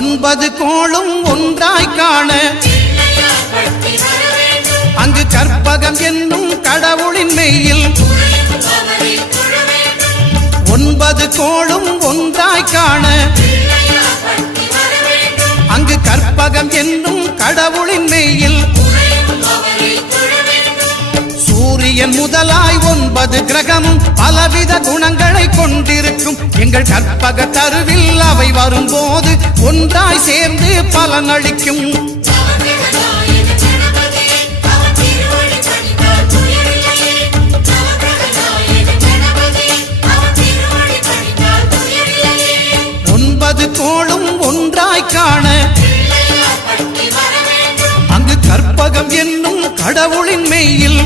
9 கோளும் ஒன்றாய் காண அங்கு கற்பகம் என்னும் கடவுளின் மெய்யில் 9 கோளும் ஒன்றாய் காண அங்கு கற்பகம் என்னும் கடவுளின் மெய்யில் சூரியன் முதலாய் 9 கிரகமும் பலவித குணங்களை கொண்டிருக்கும் எங்கள் கற்பக தருவில் அவை வரும்போது ஒன்றாய் சேர்ந்து பலனளிக்கும். கோளும் ஒன்றாய் காண அங்கு கற்பகம் என்னும் கடவுளின் மெய்யில்